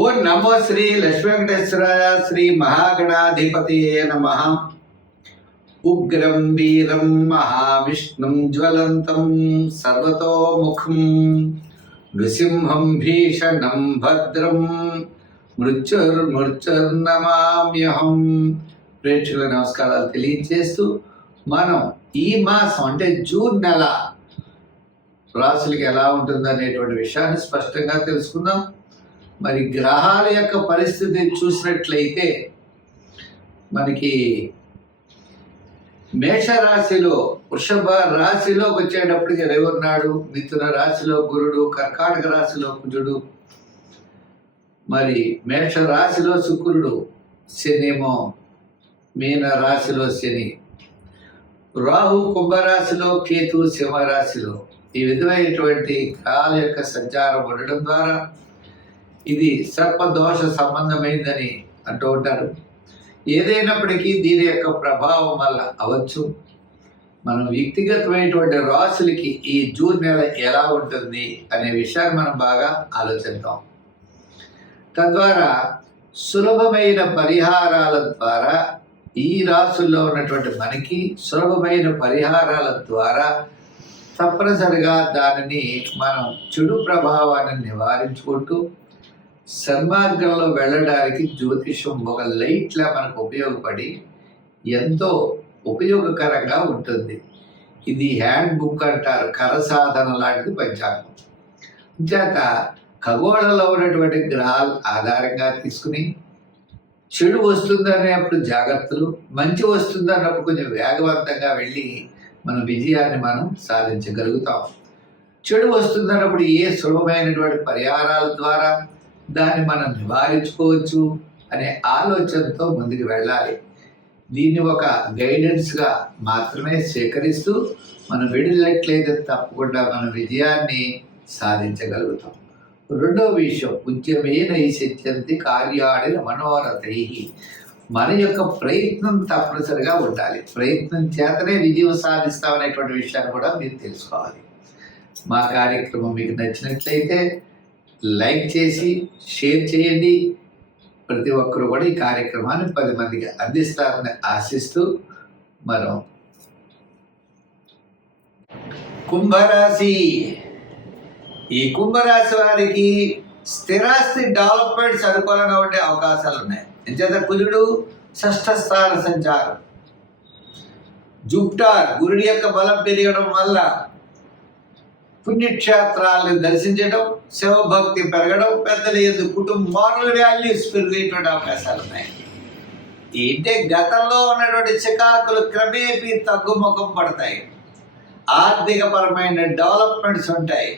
ఓం నమో శ్రీ లక్ష్మీ వెంకటేశ్వరాయ శ్రీ మహాగణాధిపతియే నమః. ఉగ్రం వీరం మహావిష్ణుం జ్వలంతం సర్వతోముఖం నృసింహం భీషణం భద్రం మృత్యుర్నమామ్యహం. ప్రేక్షకుల నమస్కారాలు తెలియజేస్తూ మనం ఈ మాసం అంటే జూన్ నెల రాశులకి ఎలా ఉంటుందనేటువంటి విషయాన్ని స్పష్టంగా తెలుసుకుందాం. మరి గ్రహాల యొక్క పరిస్థితి చూసినట్లయితే మనకి మేషరాశిలో వృషభ రాశిలోకి వచ్చేటప్పటికి రవి ఉన్నాడు, మిథున రాశిలో గురుడు, కర్కాటక రాశిలో కుజుడు, మరి మేష రాశిలో శుక్రుడు, శనేమో మీన రాశిలో శని, రాహు కుంభరాశిలో, కేతు సింహరాశిలో. ఈ విధమైనటువంటి గ్రహాల యొక్క సంచారం ఉండడం ద్వారా ఇది సర్పదోష సంబంధమైందని అంటూ ఉంటారు. ఏదైనప్పటికీ దీని యొక్క ప్రభావం వల్ల అవచ్చు మనం వ్యక్తిగతమైనటువంటి రాశులకి ఈ జూన్ నెల ఎలా ఉంటుంది అనే విషయాన్ని మనం బాగా ఆలోచిద్దాం. తద్వారా సులభమైన పరిహారాల ద్వారా ఈ రాశుల్లో ఉన్నటువంటి మనకి సులభమైన పరిహారాల ద్వారా తప్పనిసరిగా దానిని మనం చెడు ప్రభావాన్ని నివారించుకుంటూ సన్మార్గంలో వెళ్ళడానికి జ్యోతిషం ఒక లైట్లా మనకు ఉపయోగపడి ఎంతో ఉపయోగకరంగా ఉంటుంది. ఇది హ్యాండ్ బుక్ అంటారు, కరసాధన లాంటిది పంచాంగం. చేత ఖగోళంలో ఉన్నటువంటి గ్రహాల ఆధారంగా తీసుకుని చెడు వస్తుందనేప్పుడు జాగ్రత్తలు, మంచి వస్తుందన్నప్పుడు కొంచెం వేగవంతంగా వెళ్ళి మన విజయాన్ని మనం సాధించగలుగుతాం. చెడు వస్తుందన్నప్పుడు ఏ సులభమైనటువంటి పరిహారాల ద్వారా దాన్ని మనం నివారించుకోవచ్చు అనే ఆలోచనతో ముందుకు వెళ్ళాలి. దీన్ని ఒక గైడెన్స్గా మాత్రమే స్వీకరిస్తూ మనం వెళ్ళినట్లయితే తప్పకుండా మన విజయాన్ని సాధించగలుగుతాం. రెండవ విషయం, ఉద్యమే నైసిత్యంతి కార్యాడిన మనోరథై. మన యొక్క ప్రయత్నం తప్పనిసరిగా ఉండాలి. ప్రయత్నం చేతనే విజయం సాధిస్తామనేటువంటి విషయాన్ని కూడా మీరు తెలుసుకోవాలి. మా కార్యక్రమం మీకు నచ్చినట్లయితే లైక్ చేసి షేర్ చేయండి. ప్రతి ఒక్కరు కూడా ఈ కార్యక్రమాన్ని 10 మందికి అందిస్తారని ఆశిస్తూ మనం కుంభరాశి. ఈ కుంభరాశి వారికి స్థిరాస్తి డెవలప్మెంట్స్ అనుకూలంగా ఉండే అవకాశాలు ఉన్నాయి. ఎంచేత కుజుడు 6వ స్థాన సంచారం, జూపిటర్ గురుడి యొక్క బలం పెరగడం వల్ల పుణ్యక్షేత్రాలను దర్శించడం, శివభక్తి పెరగడం, పెద్దల యందు కుటుంబ మోరల్ వాల్యూస్ పెరిగేటువంటి అవకాశాలు ఉన్నాయి. ఏంటంటే గతంలో ఉన్నటువంటి చికాకులు క్రమేపీ తగ్గుముఖం పడతాయి. ఆర్థికపరమైన డెవలప్మెంట్స్ ఉంటాయి.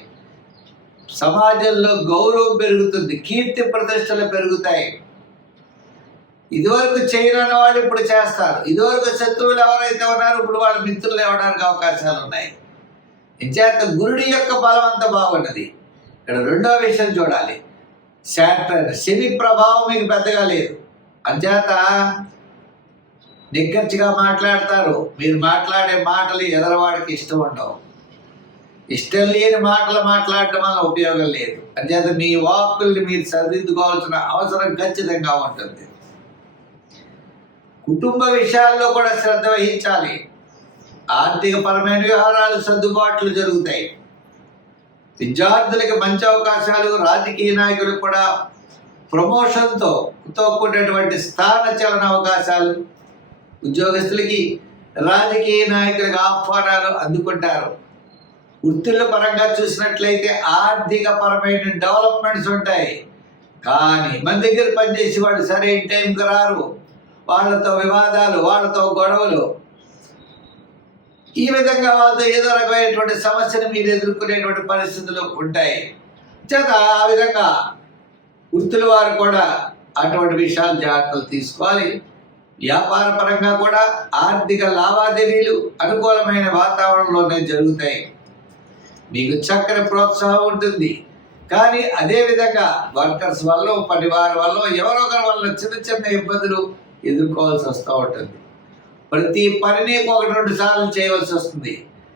సమాజంలో గౌరవం పెరుగుతుంది, కీర్తి ప్రతిష్టలు పెరుగుతాయి. ఇదివరకు చేయని వాళ్ళు ఇప్పుడు చేస్తారు. ఇదివరకు శత్రువులు ఎవరైతే ఉన్నారో ఇప్పుడు వాళ్ళ మిత్రులు ఇవ్వడానికి అవకాశాలు ఉన్నాయి. ఇంచేత గురుడి యొక్క బలం అంత బాగున్నది. ఇక్కడ రెండో విషయం చూడాలి, శాటర్న్ శని ప్రభావం మీకు పెద్దగా లేదు. అంచేత నిగ్గర్చిగా మాట్లాడతారు. మీరు మాట్లాడే మాటలు ఎదరవాడికి ఇష్టం ఉండవు. ఇష్టం లేని మాటలు మాట్లాడటం వల్ల ఉపయోగం లేదు. అంచేత మీ వాక్కుల్ని మీరు సరిదిద్దుకోవాల్సిన అవసరం ఖచ్చితంగా ఉంటుంది. కుటుంబ విషయాల్లో కూడా శ్రద్ధ వహించాలి. ఆర్థిక పరమైన వ్యవహారాలు సర్దుబాట్లు జరుగుతాయి. విద్యార్థులకి మంచి అవకాశాలు, రాజకీయ నాయకులకు కూడా ప్రమోషన్తో కూడినటువంటి స్థాన చలన అవకాశాలు, ఉద్యోగస్తులకి రాజకీయ నాయకులకు ఆహ్వానాలు అందుకుంటారు. వృత్తుల పరంగా చూసినట్లయితే ఆర్థిక పరమైన డెవలప్మెంట్స్ ఉంటాయి. కానీ మన దగ్గర పనిచేసి వాళ్ళు సరైన టైంకి రారు. వాళ్ళతో వివాదాలు, వాళ్ళతో గొడవలు, ఈ విధంగా వాళ్ళతో ఏదో రకమైనటువంటి సమస్యను మీరు ఎదుర్కొనేటువంటి పరిస్థితులు ఉంటాయి. చేత ఆ విధంగా వృత్తుల వారు కూడా అటువంటి విషయాలు జాగ్రత్తలు తీసుకోవాలి. వ్యాపార పరంగా కూడా ఆర్థిక లావాదేవీలు అనుకూలమైన వాతావరణంలోనే జరుగుతాయి. మీకు చక్కని ప్రోత్సాహం ఉంటుంది. కానీ అదేవిధంగా వర్కర్స్ వల్ల, పరివారం వల్ల, ఎవరో ఒకరి వల్ల చిన్న చిన్న ఇబ్బందులు ఎదుర్కోవాల్సి వస్తూ ఉంటుంది. ప్రతి పనిని 1-2 సార్లు చేయవలసి వస్తుంది.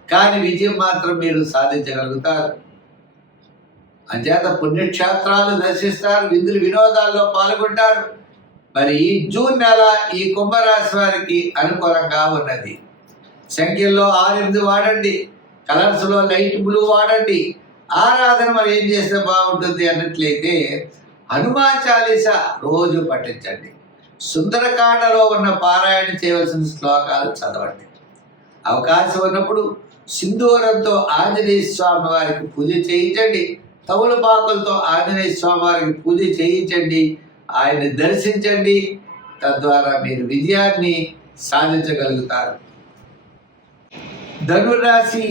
కానీ విజయం మాత్రం మీరు సాధించగలుగుతారు. అంచేత పుణ్యక్షేత్రాలు దర్శిస్తారు, విందులు వినోదాల్లో పాల్గొంటారు. మరి ఈ జూన్ నెల ఈ కుంభరాశి వారికి అనుకూలంగా ఉన్నది. సంఖ్యల్లో 6, 8 వాడండి, కలర్స్లో లైట్ బ్లూ వాడండి. ఆరాధన మరి ఏం చేస్తే బాగుంటుంది అన్నట్లయితే హనుమాన్ చాలీసా రోజు పఠించండి. సుందరకాండలో ఉన్న పారాయణ చేయవలసిన శ్లోకాలు చదవండి. అవకాశం ఉన్నప్పుడు సింధూరంతో ఆంజనేయ స్వామి వారికి పూజ చేయించండి. తమలపాకులతో ఆంజనేయ స్వామి వారికి పూజ చేయించండి. ఆయన్ని దర్శించండి. తద్వారా మీరు విజయాన్ని సాధించగలుగుతారు. ధనురాశి,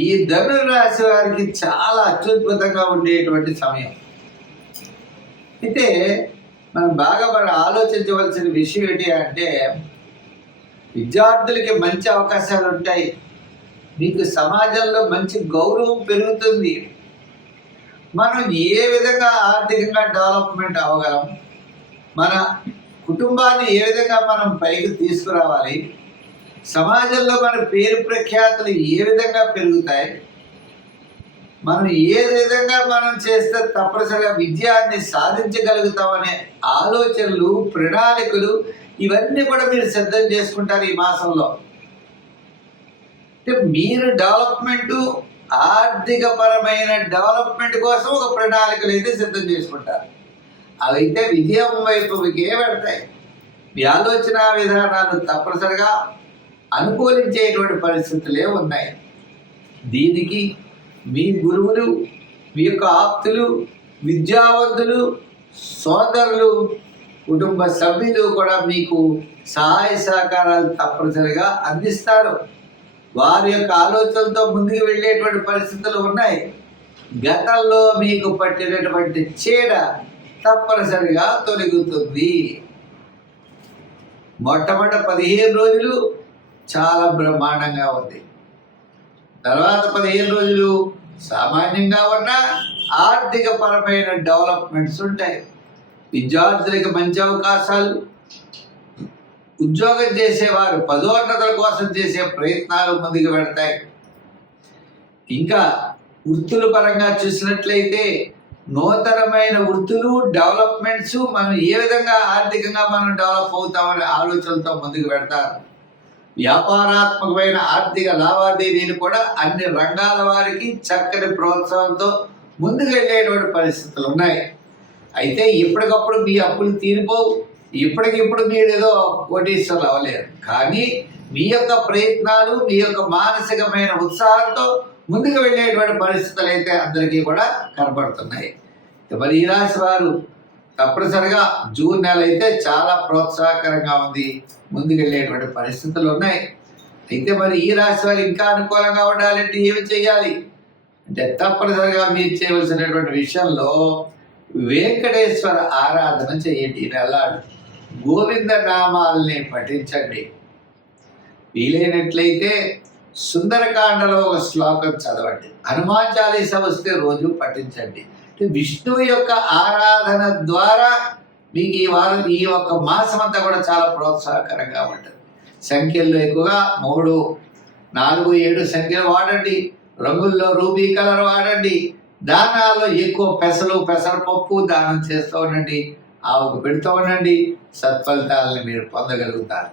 ఈ ధనురాశి వారికి చాలా అత్యద్భుతంగా ఉండేటువంటి సమయం. అయితే మనం బాగా ఆలోచించవలసిన విషయం ఏంటి అంటే, విద్యార్థులకి మంచి అవకాశాలు ఉంటాయి. మీకు సమాజంలో మంచి గౌరవం పెరుగుతుంది. మనం ఏ విధంగా ఆర్థికంగా డెవలప్మెంట్ అవ్వగలం, మన కుటుంబాన్ని ఏ విధంగా మనం పైకి తీసుకురావాలి, సమాజంలో మన పేరు ప్రఖ్యాతులు ఏ విధంగా పెరుగుతాయి, మనం ఏ విధంగా మనం చేస్తే తప్పనిసరిగా విజయాన్ని సాధించగలుగుతామనే ఆలోచనలు, ప్రణాళికలు ఇవన్నీ కూడా మీరు సిద్ధం చేసుకుంటారు ఈ మాసంలో. అంటే మీరు డెవలప్మెంటు, ఆర్థిక పరమైన డెవలప్మెంట్ కోసం ఒక ప్రణాళికలు అయితే సిద్ధం చేసుకుంటారు. అవైతే విజయం వైపుకే పెడతాయి. మీ ఆలోచన విధానాలు తప్పనిసరిగా అనుకూలించేటువంటి పరిస్థితులే ఉన్నాయి. దీనికి మీ గురువులు, మీ యొక్క ఆప్తులు, విద్యావంతులు, సోదరులు, కుటుంబ సభ్యులు కూడా మీకు సహాయ సహకారాలు తప్పనిసరిగా అందిస్తారు. వారి యొక్క ఆలోచనలతో ముందుకు వెళ్ళేటువంటి పరిస్థితులు ఉన్నాయి. గతంలో మీకు పట్టినటువంటి చీడ తప్పనిసరిగా తొలగుతుంది. మొట్టమొదటి 15 రోజులు చాలా బ్రహ్మాండంగా ఉంది. తర్వాత 15 రోజులు సామాన్యంగా ఉన్న ఆర్థిక పరమైన డెవలప్మెంట్స్ ఉంటాయి. విద్యార్థులకు మంచి అవకాశాలు, ఉద్యోగం చేసేవారు పదోన్నతుల కోసం చేసే ప్రయత్నాలు ముందుకు పెడతాయి. ఇంకా వృత్తుల పరంగా చూసినట్లయితే నూతనమైన వృత్తులు, డెవలప్మెంట్స్, మనం ఏ విధంగా ఆర్థికంగా మనం డెవలప్ అవుతామనే ఆలోచనలతో ముందుకు పెడతారు. వ్యాపారాత్మకమైన ఆర్థిక లావాదేవీలు కూడా అన్ని రంగాల వారికి చక్కని ప్రోత్సాహంతో ముందుకు వెళ్ళేటువంటి పరిస్థితులు ఉన్నాయి. అయితే ఇప్పటికప్పుడు మీ అప్పులు తీరిపోవు. ఇప్పటికిప్పుడు మీరు ఏదో కోటీశ్వరులు అవ్వలేరు. కానీ మీ యొక్క ప్రయత్నాలు, మీ యొక్క మానసికమైన ఉత్సాహంతో ముందుకు వెళ్ళేటువంటి పరిస్థితులు అయితే అందరికీ కూడా కనబడుతున్నాయి. మరి ఈ రాశి వారు తప్పనిసరిగా జూన్ నెల అయితే చాలా ప్రోత్సాహకరంగా ఉంది, ముందుకు వెళ్ళేటువంటి పరిస్థితులు ఉన్నాయి. అయితే మరి ఈ రాశి వారు ఇంకా అనుకూలంగా ఉండాలంటే ఏమి చేయాలి అంటే, తప్పనిసరిగా మీరు చేయవలసినటువంటి విషయంలో వెంకటేశ్వర ఆరాధన చేయండి. నెల గోవింద నామాల్ని పఠించండి. వీలైనట్లయితే సుందరకాండలో ఒక శ్లోకం చదవండి. హనుమాన్ చాలీసా వస్తే రోజు పఠించండి. విష్ణువు యొక్క ఆరాధన ద్వారా మీకు ఈ ఒక్క మాసం అంతా కూడా చాలా ప్రోత్సాహకరంగా ఉంటుంది. సంఖ్యల్లో ఎక్కువగా 3, 4, 7 సంఖ్యలు వాడండి. రంగుల్లో రూబీ కలర్ వాడండి. దానాల్లో ఎక్కువ పెసరపప్పు దానం చేస్తూ ఉండండి. ఆవుకు పెడుతూ ఉండండి. సత్ఫలితాలను మీరు పొందగలుగుతారు.